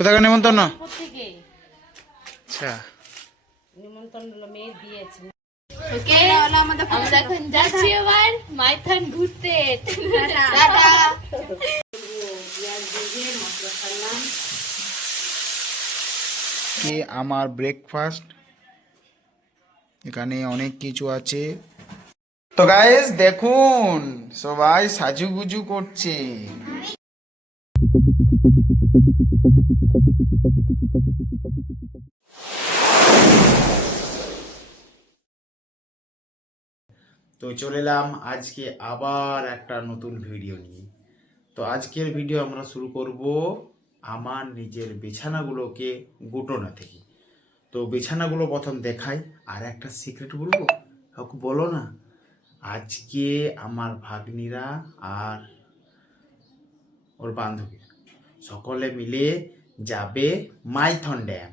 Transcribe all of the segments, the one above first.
কোথাকার নেমন্তন্ন? থেকে আচ্ছা, নিমন্ত্রণ হলো মেয়ের বিয়ে আছে। ওকে আমরা এখন যাচ্ছি এবার মাইথন ঘুরতে। টাটা। কি আমার ব্রেকফাস্ট, এখানে অনেক কিছু আছে। তো গাইস দেখুন, সবাই সাজুগুজু করছে। তো চলে এলাম আজকে আবার একটা নতুন ভিডিও নিয়ে। তো আজকের ভিডিও আমরা শুরু করব আমার নিজের বিছানাগুলোকে গুটোনো থেকে। তো বিছানাগুলো প্রথম দেখাই, আর একটা সিক্রেট বলবো, কাউকে বলো না। আজকে আমার ভাগ্নিরা আর ওর বান্ধবী সকলে মিলে যাবে মাইথন ড্যাম।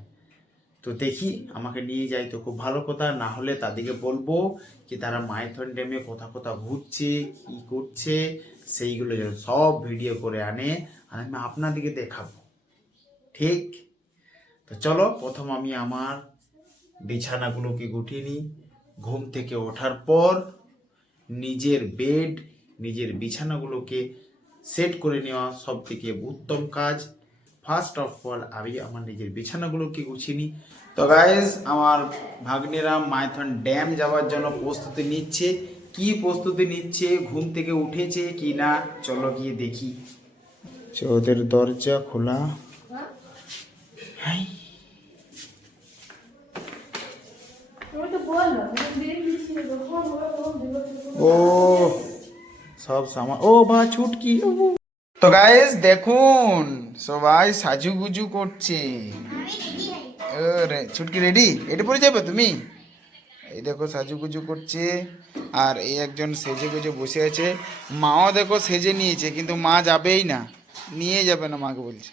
তো দেখি, আমাকে নিয়ে যাই তো খুব ভালো কথা, না হলে তাদেরকে বলবো যে তারা মাইথন ড্যামে কোথা কোথা ঘুরছে, কি করছে, সেইগুলো যেন সব ভিডিও করে আনে, আর আমি আপনাদেরকে দেখাবো। ঠিক? তো চলো, প্রথম আমি আমার বিছানাগুলোকে গুটিয়ে নিই। ঘুম থেকে ওঠার পর নিজের বেড, নিজের বিছানাগুলোকে সেট করে নেওয়া সব থেকে উত্তম কাজ। ফার্স্ট অফ অল আমি আমার নিজের বিছানাগুলোকে গুছিয়ে নিই। তো গাইজ, আমার ভাগ্নেরা মাইথন ড্যাম যাওয়ার জন্য প্রস্তুতি নিচ্ছে। কি প্রস্তুতি নিচ্ছে, ঘুম থেকে উঠেছে কি না, চলো গিয়ে দেখি। ওদের দরজা খোলা। হাই, ও সব সামান, ও বা ছুটকি। তো গাইস দেখুন, সবাই সাজুগুজু করছে। ছুটকি রেডি? রেডি পরে যাবে তুমি? এই দেখো সাজুগুজু করছে, আর এই একজন সেজে গুজে বসে আছে। মাও দেখো সেজে নিয়েছে, কিন্তু মা যাবেই না, নিয়ে যাবে না মাকে বলছে।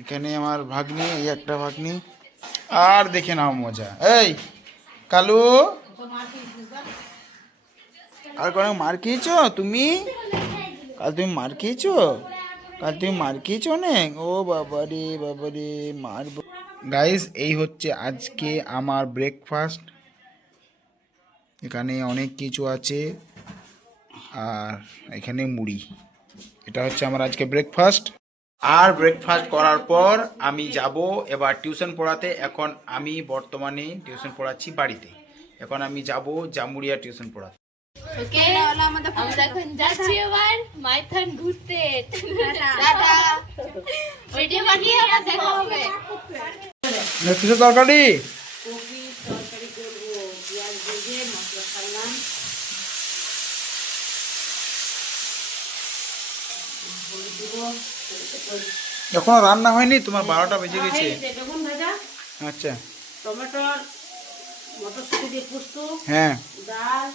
এখানে আমার ভাগ্নি, এই একটা ভাগ্নি, আর দেখে নাও মজা। এই কালু, আর কোনো মার খেয়েছো তুমি? কাল তুমি মার খেয়েছো? কাল তুমি মার খেয়েছো অনেক? ও বাবারে বাবারে, মার। গাইস, এই হচ্ছে আজকে আমার ব্রেকফাস্ট, এখানে অনেক কিছু আছে, আর এখানে মুড়ি। এটা হচ্ছে আমার আজকে ব্রেকফাস্ট। আর ব্রেকফাস্ট করার পর আমি যাব এবার টিউশন পড়াতে। এখন আমি বর্তমানে টিউশন পড়াচ্ছি বাড়িতে। এখন আমি যাব জামুড়িয়া টিউশন পড়াতে। ওকে আমরা এখন যাচ্ছি এবার মাইথন ঘুরতে। টাটা। ভিডিও বানিয়ে আবার দেখা হবে। কিসের তরকারি? কপি তরকারি করব, পেঁয়াজ ভেজে মশলা ছাড়লাম। এখনো রান্না হয়নি? তোমার 12টা বেজে গেছে। বেগুন ভাজা, আচ্ছা, টমেটোর, মটরশুঁটি দিয়ে পোস্ত, হ্যাঁ, ডাল,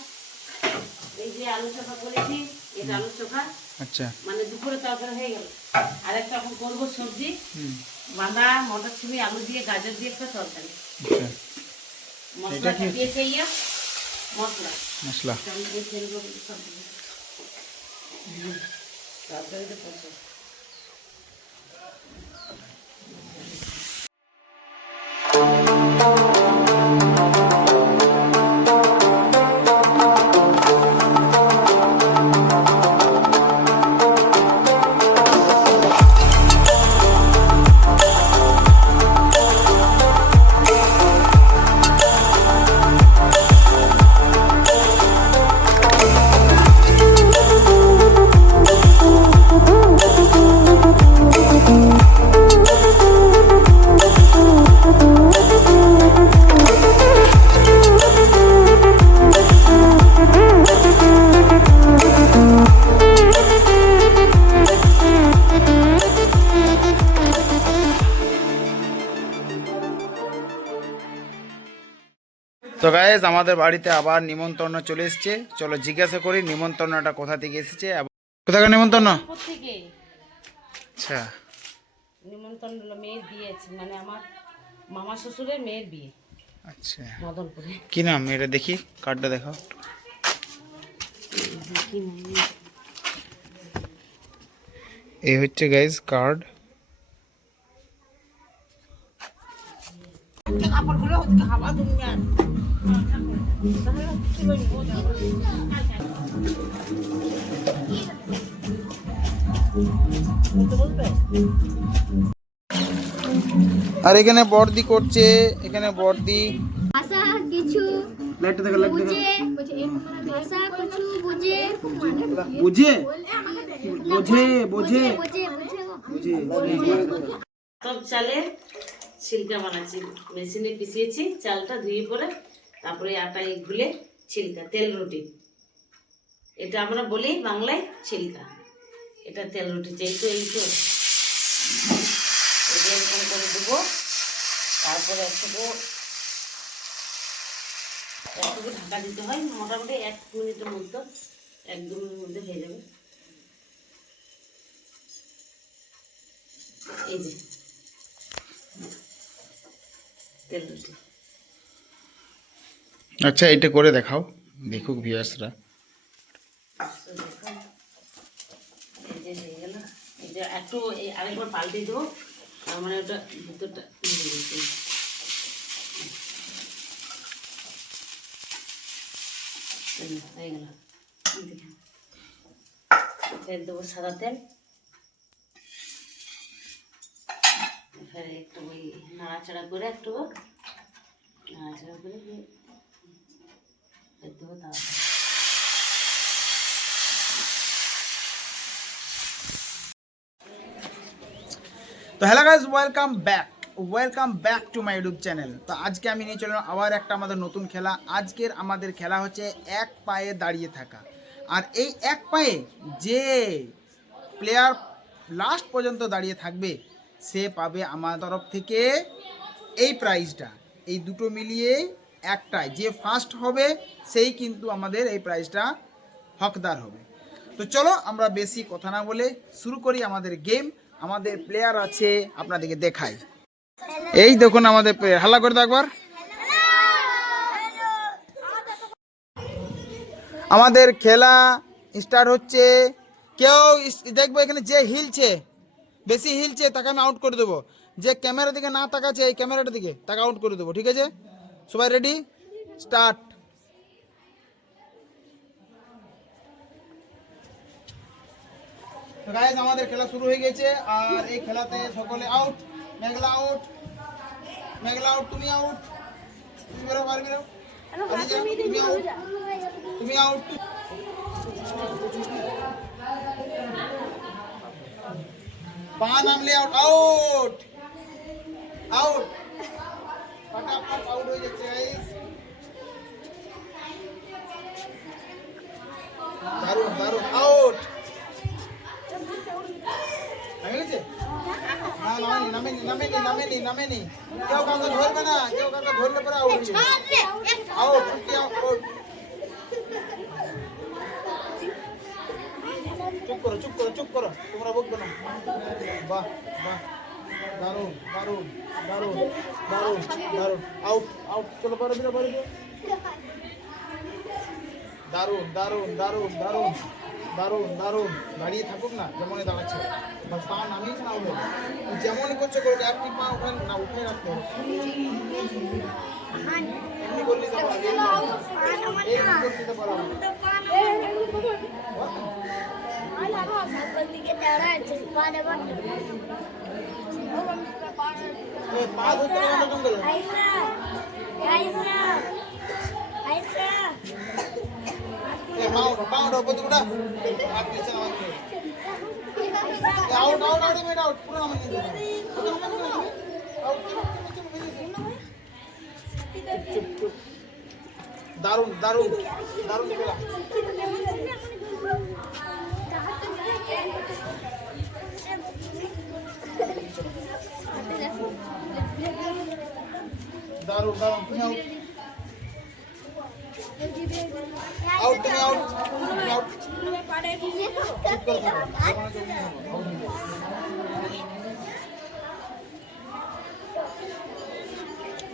এই যে আলু চোখা করেছি, এটা আলু চোখা, আচ্ছা, মানে দুপুরে তরকারি হয়ে গেল। আর একটা এখন করবো সবজি, বাঁধা মটরশুঁটি আলু দিয়ে গাজর দিয়ে একটা তরকারি। আচ্ছা, মশলাটা দিয়েছে ইয়ে মশলা মশলা। তরকারিতে পছন্দ। তো গাইস, আমাদের বাড়িতে আবার নিমন্ত্রণ চলে এসেছে। চলো জিজ্ঞাসা করি নিমন্ত্রণটা কোথা থেকে এসেছে। কোথাকার নিমন্ত্রণ? থেকে আচ্ছা, নিমন্ত্রণ হলো মেয়ের বিয়ে আছে, মানে আমার মামা শ্বশুরের মেয়ের বিয়ে আচ্ছা। মদনপুরে। কি নাম এটা? দেখি কার্ডটা দেখাও। এই হচ্ছে গাইস কার্ড, আর এখানে বর্দি করছে, এখানে বর্দি ভাষা কিছু লাইটটা দেখা বুঝে ভাষা কিছু বুঝে বুঝে বোঝে বোঝে সব চালে ছিলকা বানাচ্ছি, মেশিনে পিষিয়েছি চালটা ধুয়ে পরে, তারপরে আটায় গুলে ছিলকা, তেল রুটি। এটা আমরা বলি বাংলায় ছিলকা, এটা তেল রুটি। এই তো এরকম করে দেবো। তারপরে একটু ঢাকা দিতে হয়, মোটামুটি 1 মিনিটের মধ্যে, 1-2 মিনিটের মধ্যে হয়ে যাবে। এই যে তেল রুটি। আচ্ছা এটা করে দেখাও, দেখুক ভিউয়ার্সরা। এই যে হয়ে গেল, এই যে একটু আরেকবার পাল্টে দেবো, তার মানে ওটা ভিতরটা হয়ে গেল। ফের দেবো সাদা তেল, ফের একটু ওই নাড়াচাড়া করে ফের দেবো তারপর। তো hello guys, welcome back to my YouTube channel. তো আজকে আমি নিয়ে চললাম আবার একটা আমাদের নতুন খেলা। আজকের আমাদের খেলা হচ্ছে এক পায়ে দাঁড়িয়ে থাকা। আর এই এক পায়ে যে প্লেয়ার লাস্ট পর্যন্ত দাঁড়িয়ে থাকবে সে পাবে আমার তরফ থেকে এই প্রাইজটা। এই দুটো মিলিয়ে একটাই, যে ফার্স্ট হবে সেই কিন্তু আমাদের এই প্রাইজটা হকদার হবে। তো চলো আমরা বেশি কথা না বলে শুরু করি আমাদের গেম। আমাদের প্লেয়ার আছে, আপনাদেরকে দেখাই। এই দেখুন আমাদের প্লেয়ার, হাল্লা করে দাও একবার। আমাদের খেলা স্টার্ট হচ্ছে। কেউ দেখবো এখানে যে হিলছে, বেশি হিলছে তাকে আমি আউট করে দেবো। যে ক্যামেরা দিকে না তাকাচ্ছে, এই ক্যামেরাটার দিকে তাকে আউট করে দেবো, ঠিক আছে? সবাই রেডি, স্টার্ট। গাইস আমাদের খেলা শুরু হয়ে গেছে, আর এই খেলাতে সকলে আউট। মেঘলা আউট, মেঘলা আউট, তুমি আউট, তুমি বেরো, পারবি না, তুমি আউট, তুমি আউট। পা নামলে আউট, আউট, আউট, ফটাফট আউট হয়ে যাচ্ছে গাইস। দারুণ দারুণ, আউট। নামেনি কেউ কাউকে ধরবে না, কেউ কাউকে ধরলে পরে আউট। চুপ করো তোমরা বকবে না। বাহ বাহ, দারুণ দারুণ দারুণ দারুণ দারুণ, আউট আউট। চলো পারবি না, দারুণ দারুণ দারুণ দারুণ দারুণ দারুণ। দাঁড়িয়ে থাকুক না, যেমনই দাঁড়াচ্ছে, বাস পা নামিয়েছে না উঠে, যেমনই করছে করুক, একটি পা উঠে না, উঠে রাখতে হবে। এমনি করলে তো পারবে না, করতে পারো না। পা ধরতে এরকম গেল। আউট আউট আউট আউট, পুরো নামাই দিন। দারুণ দারুণ দারুণ খেলা। দারুণ দারুণ, তুমি আউট, আউট, তুমি আউট, তুমি আউট।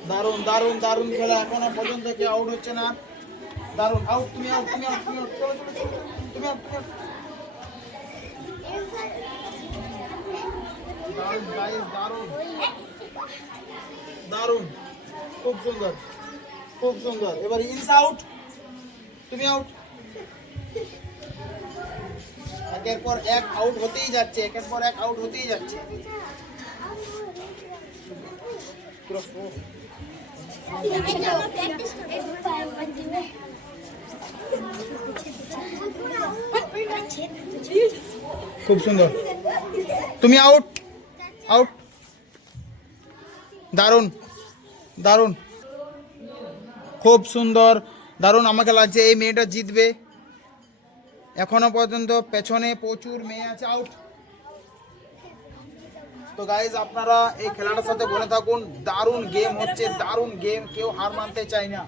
দারুণ দারুণ দারুণ খেলা, এখনো পর্যন্ত কেউ আউট হচ্ছে না। দারুণ, আউট, তুমি আউট, তুমি আউট, তুমি আউট, চলো চলো চলো, তুমি আউট, তুমি আউট। দারুণ গাইস, দারুণ দারুণ খুব সুন্দর, খুব সুন্দর। এবার ইনস আউট, তুমি আউট। একের পর এক আউট হতেই যাচ্ছে, একের পর এক আউট হতেই যাচ্ছে। খুব সুন্দর, তুমি আউট, আউট। দারুণ, দারুণ, খুব সুন্দর, দারুণ। আমাকে লাগছে এই মেয়েটা জিতবে। এখনো পর্যন্ত পেছনে প্রচুর মেয়ে আছে। আউট। তো গাইজ আপনারা এই খেলাটার সাথে বলে থাকুন, দারুণ গেম হচ্ছে, দারুণ গেম, কেউ হার মানতে চায় না।